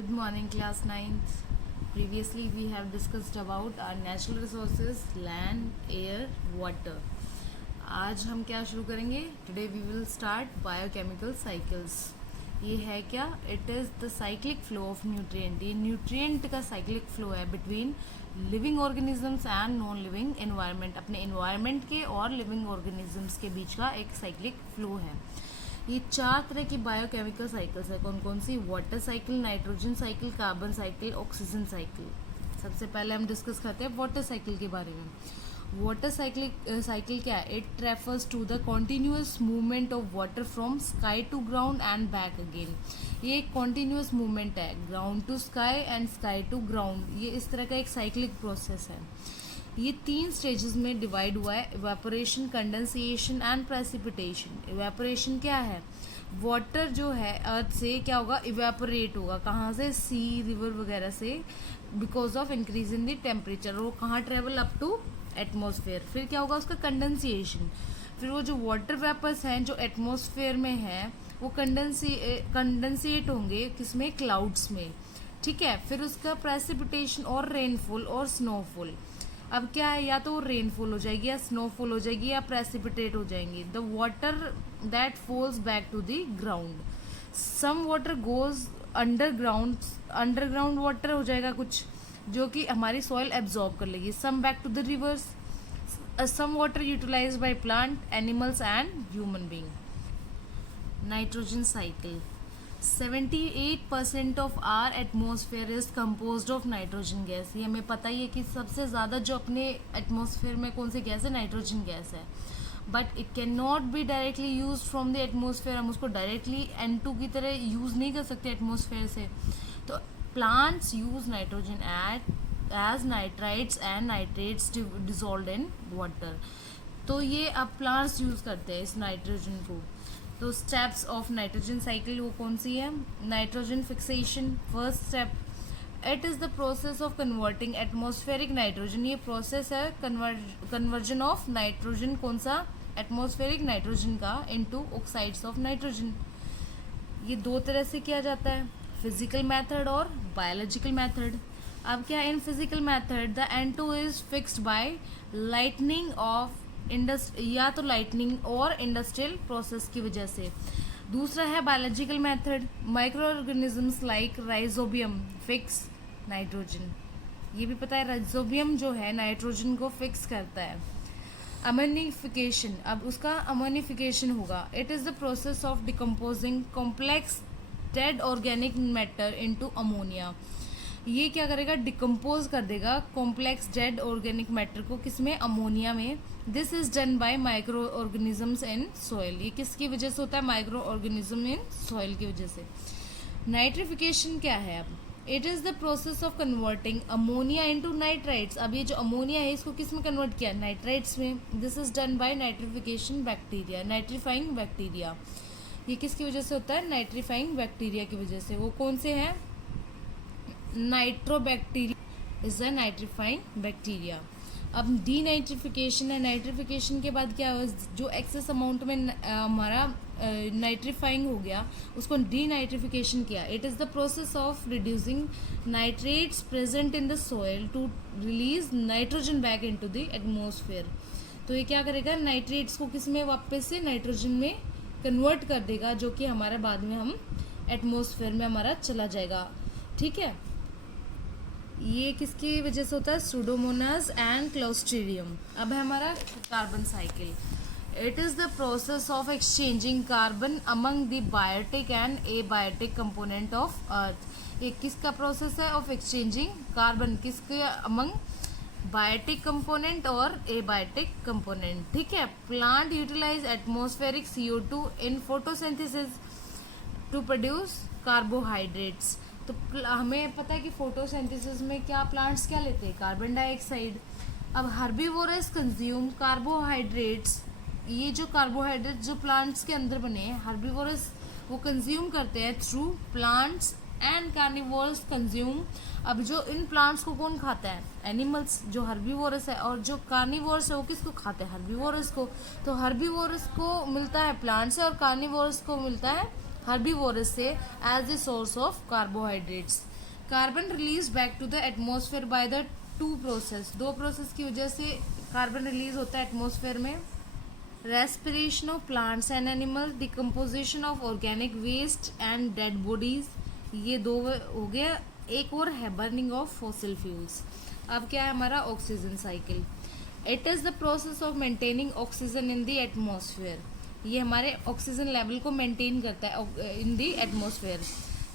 Good morning, class 9th. Previously, we have discussed about our natural resources, land, air, water. आज हम क्या शुरू करेंगे? Today we will start biochemical cycles. ये है क्या? It is the cyclic flow of nutrient. ये nutrient का cyclic flow है between living organisms and non-living environment. अपने environment के और living organisms के बीच का एक cyclic flow है. ये 4 तरह की बायोकेमिकल साइकिल्स है. कौन कौन सी? Water cycle, nitrogen cycle, carbon cycle, oxygen cycle. सबसे पहले हम डिस्कस करते हैं वाटर साइकिल के बारे में. वाटर साइकिल क्या है? It refers to the continuous movement of water from sky to ground and back again. ये एक कॉन्टीन्यूस मूवमेंट है, ground to sky and sky to ground. ये इस तरह का एक साइक्लिक प्रोसेस है. ये 3 स्टेजेस में डिवाइड हुआ है: evaporation, condensation and precipitation. Evaporation क्या है? वाटर जो है अर्थ से क्या होगा? इवेपोरेट होगा. कहाँ से? सी, रिवर वगैरह से, because of increase in the temperature. वो कहाँ ट्रेवल? Up to atmosphere. फिर क्या होगा? उसका कंडेंसेशन. फिर वो जो वाटर वेपर्स हैं जो एटमॉस्फेयर में हैं वो कंडेंसेट होंगे किसमें? क्लाउड्स में. ठीक है. फिर उसका प्रेसिपिटेशन और रेनफॉल और स्नोफॉल. अब क्या है? या तो रेनफॉल हो जाएगी या स्नोफॉल हो जाएगी या प्रेसिपिटेट हो जाएंगी. The water that falls back to the ground. Some water goes underground water हो जाएगा कुछ जो कि हमारी सॉइल एब्जॉर्ब कर लेगी. Some back to the rivers. Some water utilise by plant, animals and human being. Nitrogen cycle. 78% of our atmosphere is composed of nitrogen gas. ये हमें पता ही है कि सबसे ज़्यादा जो अपने एटमॉस्फेयर में कौन सी गैस है? नाइट्रोजन गैस है. But it can not be directly use from the atmosphere. हम उसको डायरेक्टली N2 की तरह यूज़ नहीं कर सकते एटमॉस्फेयर से. तो plants use nitrogen as nitrites and nitrates dissolved in water. तो ये अब प्लांट्स यूज़ करते हैं इस नाइट्रोजन को. तो स्टेप्स ऑफ नाइट्रोजन साइकिल वो कौन सी है? Nitrogen fixation. First step, it is the process of converting atmospheric nitrogen. ये प्रोसेस है कन्वर्जन ऑफ नाइट्रोजन. कौन सा? एटमॉस्फेरिक नाइट्रोजन का इनटू ऑक्साइड्स ऑफ नाइट्रोजन. ये 2 तरह से किया जाता है, फिजिकल मेथड और बायोलॉजिकल मेथड. अब क्या? In physical method the N2 is fixed by lightning of या तो लाइटनिंग और इंडस्ट्रियल प्रोसेस की वजह से. दूसरा है biological method. Micro organisms like rhizobium fix nitrogen. ये भी पता है राइजोबियम जो है नाइट्रोजन को फिक्स करता है. अमोनिफिकेशन. अब उसका अमोनिफिकेशन होगा. It is the process of decomposing complex dead organic matter into ammonia. ये क्या करेगा? डिकम्पोज कर देगा कॉम्प्लेक्स डेड ऑर्गेनिक मैटर को. किसमें? अमोनिया में. This is done by micro organisms in soil. ये किसकी वजह से होता है? माइक्रो ऑर्गेनिज्म इन सॉइल की वजह से. नाइट्रिफिकेशन क्या है? अब it is the process of converting ammonia into nitrites. अब ये जो अमोनिया है इसको किस में कन्वर्ट किया? नाइट्राइट्स में. This is done by nitrification bacteria, nitrifying bacteria. ये किसकी वजह से होता है? नाइट्रीफाइंग बैक्टीरिया की वजह से. वो कौन से हैं? नाइट्रोबैक्टीरिया इज अ नाइट्रीफाइंग बैक्टीरिया. अब डीनाइट्रिफिकेशन है. नाइट्रिफिकेशन के बाद क्या हुआ? जो एक्सेस अमाउंट में हमारा नाइट्रीफाइंग हो गया उसको डीनाइट्रिफिकेशन किया. It is the process of reducing nitrates present in the soil to release nitrogen back into the atmosphere. तो ये क्या करेगा? नाइट्रेट्स को किस में वापस से नाइट्रोजन में कन्वर्ट कर देगा जो कि हमारा बाद में हम एटमॉस्फेयर में हमारा चला जाएगा. ठीक है. ये किसकी वजह से होता है? Pseudomonas and Clostridium. अब है हमारा carbon cycle. It is the process of exchanging carbon among the biotic and abiotic component of earth. ये किसका प्रोसेस है? Of exchanging carbon. किसके? अमंग बायोटिक कंपोनेंट और एबायोटिक कंपोनेंट. ठीक है. Plant utilise atmospheric CO2 in photosynthesis to produce carbohydrates. तो हमें पता है कि फोटोसिंथेसिस में क्या प्लांट्स क्या लेते हैं? Carbon dioxide. अब हर्बीवोरस कंज्यूम कार्बोहाइड्रेट्स. ये जो कार्बोहाइड्रेट जो प्लांट्स के अंदर बने हैं हर्बीवोरस वो कंज्यूम करते हैं through plants and carnivorous consume. अब जो इन प्लांट्स को कौन खाता है? एनिमल्स. जो हर्बीवोरस है और जो कार्निवोरस है वो किसको खाते हैं? हर्बीवोरस को. तो हर्बीवोरस को मिलता है प्लांट से और कार्निवोरस को मिलता है हर्बीवोरस से as the source of carbohydrates. Carbon release back to the atmosphere by the two process, दो प्रोसेस की वजह से कार्बन रिलीज होता है एटमॉस्फेयर में। Respiration of plants and animal, decomposition of organic waste and dead bodies, ये दो हो गया। एक और है बर्निंग ऑफ फॉसिल फ्यूल्स। अब क्या है हमारा oxygen cycle. It is the process of maintaining oxygen in the atmosphere, ये हमारे ऑक्सीजन लेवल को मेंटेन करता है in the atmosphere.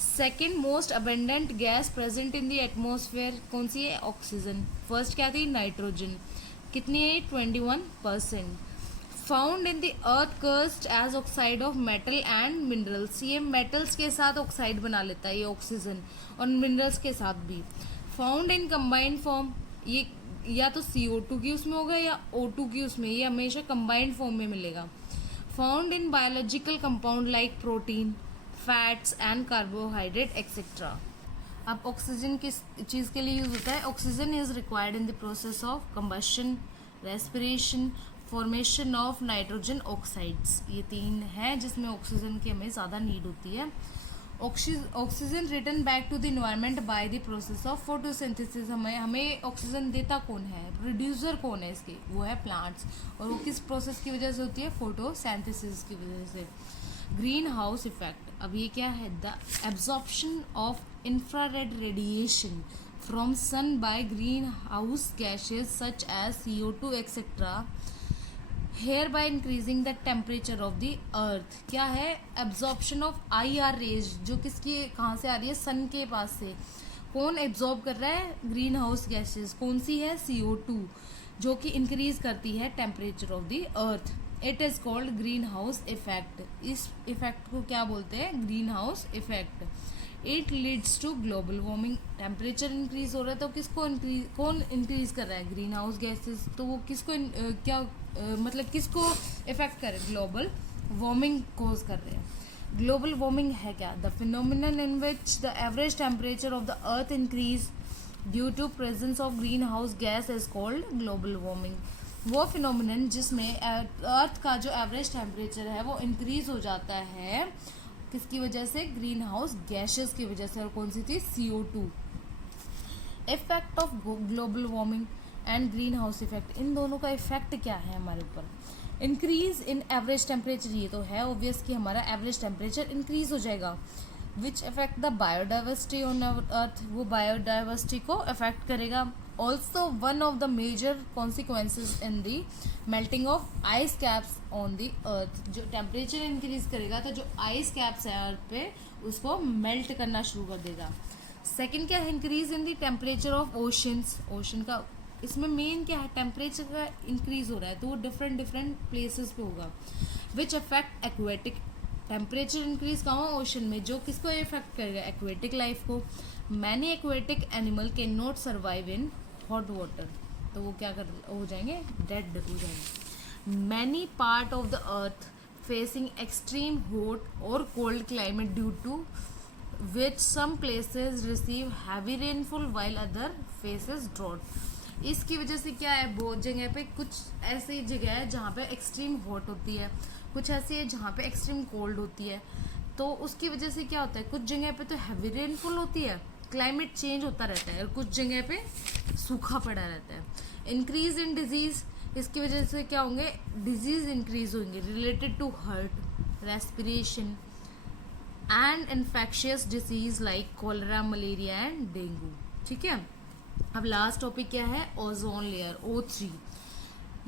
Second most abundant gas present in the atmosphere कौन सी है? ऑक्सीजन। फर्स्ट क्या थी? नाइट्रोजन। कितनी है? 21%। Found in the earth crust as oxide of metal and minerals, ये मेटल्स के साथ ऑक्साइड बना लेता है ये ऑक्सीजन, और मिनरल्स के साथ भी। फाउंड इन कंबाइंड फॉर्म, ये या तो CO2 की उसमें होगा या O2 की उसमें, ये हमेशा कंबाइंड फॉर्म में मिलेगा। Found in biological compound like protein, fats and carbohydrate etcetera. अब ऑक्सीजन किस चीज़ के लिए यूज होता है? Oxygen is required in the process of combustion, respiration, formation of nitrogen oxides, ये तीन हैं जिसमें ऑक्सीजन की हमें ज़्यादा नीड होती है। Oxygen return back to the environment by the process of photosynthesis, हमें ऑक्सीजन देता कौन है? प्रोड्यूसर कौन है इसके? वो है प्लांट्स, और वो किस प्रोसेस की वजह से होती है? फोटोसिंथेसिस की वजह से। ग्रीन हाउस इफेक्ट, अब ये क्या है? The absorption of infrared radiation from sun by green house gases such as CO2 etcetera, hereby increasing the temperature of the earth. क्या है? एब्जॉर्प्शन ऑफ IR रेज, जो किसकी कहाँ से आ रही है? सन के पास से। कौन एब्जॉर्ब कर रहा है? Green house gases. कौन सी है? CO2, जो कि इंक्रीज करती है temperature of the earth. It is called green house effect. इस इफेक्ट को क्या बोलते हैं? Green house effect. It leads to global warming, temperature increase हो रहा है तो किसको कौन इंक्रीज कर रहा है? Green house gases. तो वो किसको मतलब किसको इफेक्ट कर रहे हैं? ग्लोबल वार्मिंग कोज कर रहे हैं। ग्लोबल वार्मिंग है क्या? The phenomenon in which the average temperature of the earth increase due to presence of green house gas is called global warming. वो फिनोमिनन जिसमें अर्थ का जो एवरेज टेम्परेचर है वो इंक्रीज हो जाता है, किसकी वजह से? ग्रीन हाउस गैसेस की वजह से। और कौन सी थी? CO2। Effect of global warming and green house effect, इन दोनों का इफेक्ट क्या है हमारे ऊपर? इंक्रीज इन एवरेज टेम्परेचर, ये तो है ऑब्वियस कि हमारा एवरेज टेम्परेचर इंक्रीज हो जाएगा। Which affect the biodiversity on earth, वो बायोडाइवर्सिटी को अफेक्ट करेगा। Also one of the major consequences in the melting of ice caps on the earth, जो टेम्परेचर इंक्रीज करेगा तो जो आइस कैप्स है अर्थ पे उसको मेल्ट करना शुरू कर देगा। सेकेंड क्या है? Increase in the temperature of oceans, ocean का इसमें मेन क्या है? टेम्परेचर का इंक्रीज हो रहा है तो वो डिफरेंट प्लेसेस पे होगा। Which affect aquatic, temperature increase कहाँ? ओशन में, जो किसको इफेक्ट करेगा? एक्वेटिक लाइफ को। Many aquatic animal can not survive in hot water, तो वो क्या हो जाएंगे? डेड हो जाएंगे। Many part of the earth facing extreme hot और cold climate due to which some places receive heavy rainfall while other faces drought. इसकी वजह से क्या है? बहुत जगह पे कुछ ऐसी जगह है जहाँ पे एक्सट्रीम हॉट होती है, कुछ ऐसी है जहाँ पे एक्सट्रीम कोल्ड होती है, तो उसकी वजह से क्या होता है? कुछ जगह पे तो हैवी रेनफॉल होती है, क्लाइमेट चेंज होता रहता है, और कुछ जगह पे सूखा पड़ा रहता है। इंक्रीज इन डिजीज, इसकी वजह से क्या होंगे? डिजीज इंक्रीज होंगे related to heart, respiration and infectious disease like cholera, malaria and dengue. ठीक है, अब लास्ट टॉपिक क्या है? Ozone layer, O3।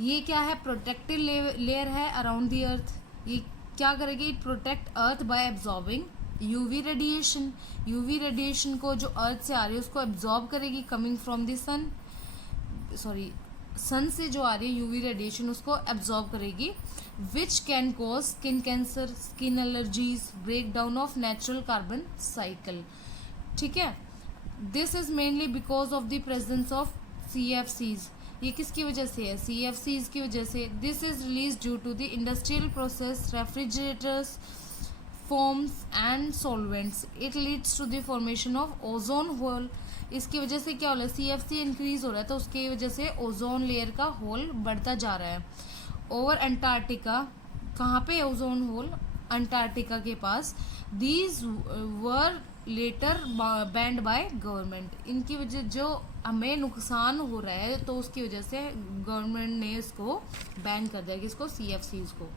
ये क्या है? प्रोटेक्टिव लेयर है अराउंड द अर्थ। ये क्या करेगी? It protect earth by absorbing UV radiation, UV radiation को जो अर्थ से आ रही है उसको एब्जॉर्ब करेगी coming from the sun, sorry sun से जो आ रही है यूवी रेडिएशन उसको एब्जॉर्ब करेगी। Which can cause skin cancer, skin allergies, break down of natural carbon cycle. ठीक है, this is mainly because of the presence of CFCs। ये किसकी वजह से है? CFCs की वजह से। This is release due to the industrial process, refrigerators, foams and solvents. It leads to the formation of ozone hole. इसकी वजह से क्या हो रहा है? CFC इंक्रीज हो रहा है तो उसकी वजह से ओजोन लेयर का होल बढ़ता जा रहा है। ओवर अंटार्कटिका, कहाँ पे ओजोन होल? अंटार्कटिका के पास। These were later banned by government. इनकी वजह जो हमें नुकसान हो रहा है तो उसकी वजह से गवर्नमेंट ने इसको बैन कर दिया, किसको, CFCs को।